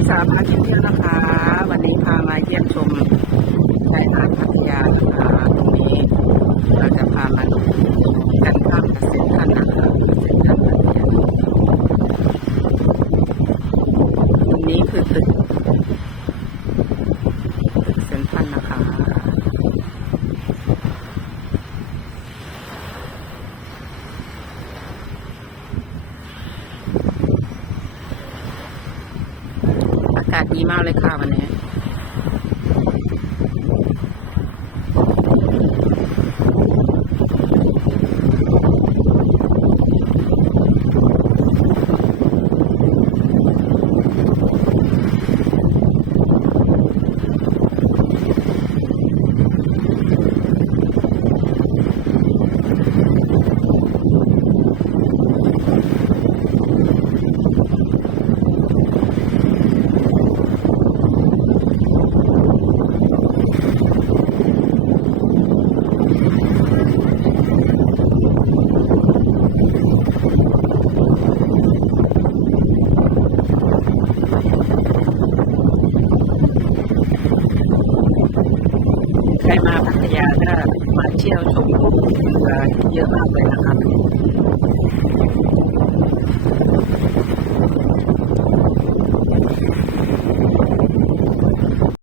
ที่สามพากินเที่ยวนะคะ วันนี้พามาเยี่ยมชมชายหาดพัทยานะคะตรงนี้เราจะพามาดูกันข้ามกับเส้นทันนะคะเส้นทันพัทยาตรงนี้คือตึกตึกเซ็นทรัลนะคะ อากาศดีมากเลยค่ะวันนี้ ใครมาพัทยาก็มาเที่ยวชมเรือเยอะมากเลยนะครับ